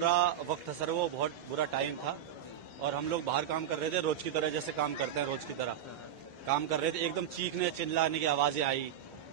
बुरा वक्त था सर, वो बहुत बुरा टाइम था। और हम लोग बाहर काम कर रहे थे, रोज की तरह जैसे काम करते हैं, रोज की तरह काम कर रहे थे। एकदम चीखने चिल्लाने की आवाजें आई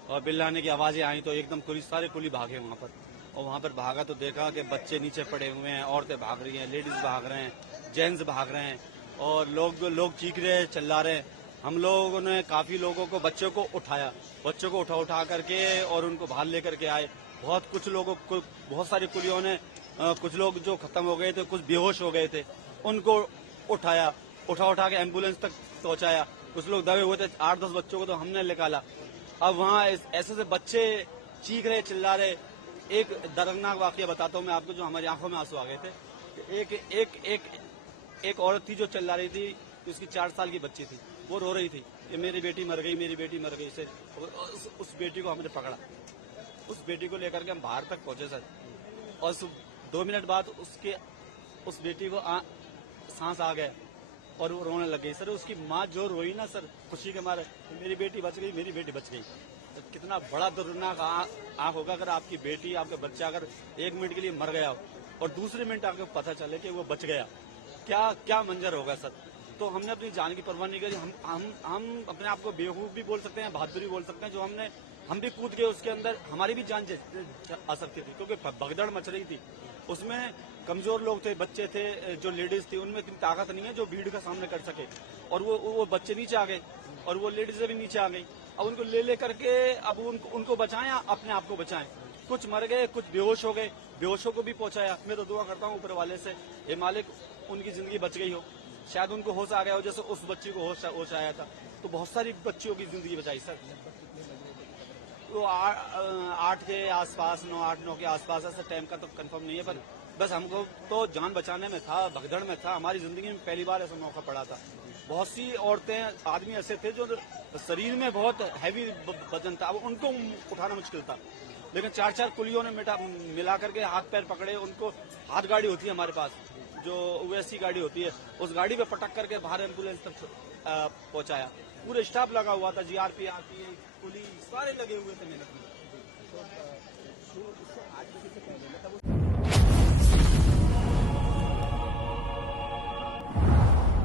और बिल्लाने की आवाजें आई, तो एकदम सारे कुली भागे वहां पर। और वहां पर भागा तो देखा कि बच्चे नीचे पड़े हुए हैं, औरतें भाग रही हैं, लेडीज भाग रहे हैं, जेंट्स भाग रहे हैं और लोग चीख रहे हैं, चिल्ला रहे हैं। हम लोगों ने काफी लोगों को, बच्चों को उठाया, बच्चों को उठा करके और उनको बाहर लेकर के आए। बहुत सारी कुलियों ने, कुछ लोग जो खत्म हो गए थे, कुछ बेहोश हो गए थे, उनको उठाया, उठा के एम्बुलेंस तक पहुंचाया। कुछ लोग दबे हुए थे, 8-10 बच्चों को तो हमने निकाला। अब वहाँ ऐसे से बच्चे चीख रहे, चिल्ला रहे। एक दर्दनाक वाकया बताता हूँ मैं आपको, जो हमारी आंखों में आंसू आ गए थे। एक एक एक एक औरत थी जो चिल्ला रही थी, उसकी 4 साल की बच्ची थी, वो रो रही थी कि मेरी बेटी मर गई, मेरी बेटी मर गई। से उस बेटी को हमने पकड़ा, उस बेटी को लेकर के हम बाहर तक पहुंचे सर। और 2 मिनट बाद उस बेटी को सांस आ गया और वो रोने लग गई सर। उसकी माँ जो रोई ना सर, खुशी के मारे, मेरी बेटी बच गई, मेरी बेटी बच गई। तो कितना बड़ा दर्दनाक आंख होगा अगर आपकी बेटी, आपका बच्चा अगर 1 मिनट के लिए मर गया हो और दूसरे मिनट आपको पता चले कि वो बच गया, क्या क्या मंजर होगा सर। तो हमने अपनी जान की परवाह नहीं करी। हम अपने आप को बेवकूफ भी बोल सकते हैं, बहादुर भी बोल सकते हैं, जो हम भी कूद गए उसके अंदर। हमारी भी जान आ सकती थी क्योंकि भगदड़ मच रही थी। उसमें कमजोर लोग थे, बच्चे थे, जो लेडीज थी, उनमें इतनी ताकत नहीं है जो भीड़ का सामना कर सके। और वो बच्चे नीचे आ गए और वो लेडीज भी नीचे आ गई। अब उनको ले करके अब उनको बचाएं, अपने आप को बचाएं। कुछ मर गए, कुछ बेहोश हो गए, बेहोशों को भी पहुंचाया। मैं तो दुआ करता हूँ ऊपर वाले से, हे मालिक उनकी जिंदगी बच गई हो, शायद उनको होश आ गया हो जैसे उस बच्ची को होश आया था। तो बहुत सारी बच्चियों की जिंदगी बचाई सर। तो 8 के आसपास, 9 के आसपास, ऐसा टाइम का तो कंफर्म नहीं है, पर बस हमको तो जान बचाने में था, भगदड़ में था। हमारी जिंदगी में पहली बार ऐसा मौका पड़ा था। बहुत सी औरतें, आदमी ऐसे थे जो शरीर में बहुत हैवी वजन था, अब उनको उठाना मुश्किल था। लेकिन 4 कुलियों ने मिला करके हाथ पैर पकड़े उनको। हाथ गाड़ी होती है हमारे पास, जो ओएससी गाड़ी होती है, उस गाड़ी पे पटक करके बाहर एम्बुलेंस तक पहुंचाया। पूरे स्टाफ लगा हुआ था, जीआरपी, आरपीएफ, पुलिस, सारे लगे हुए थे मेहनत में।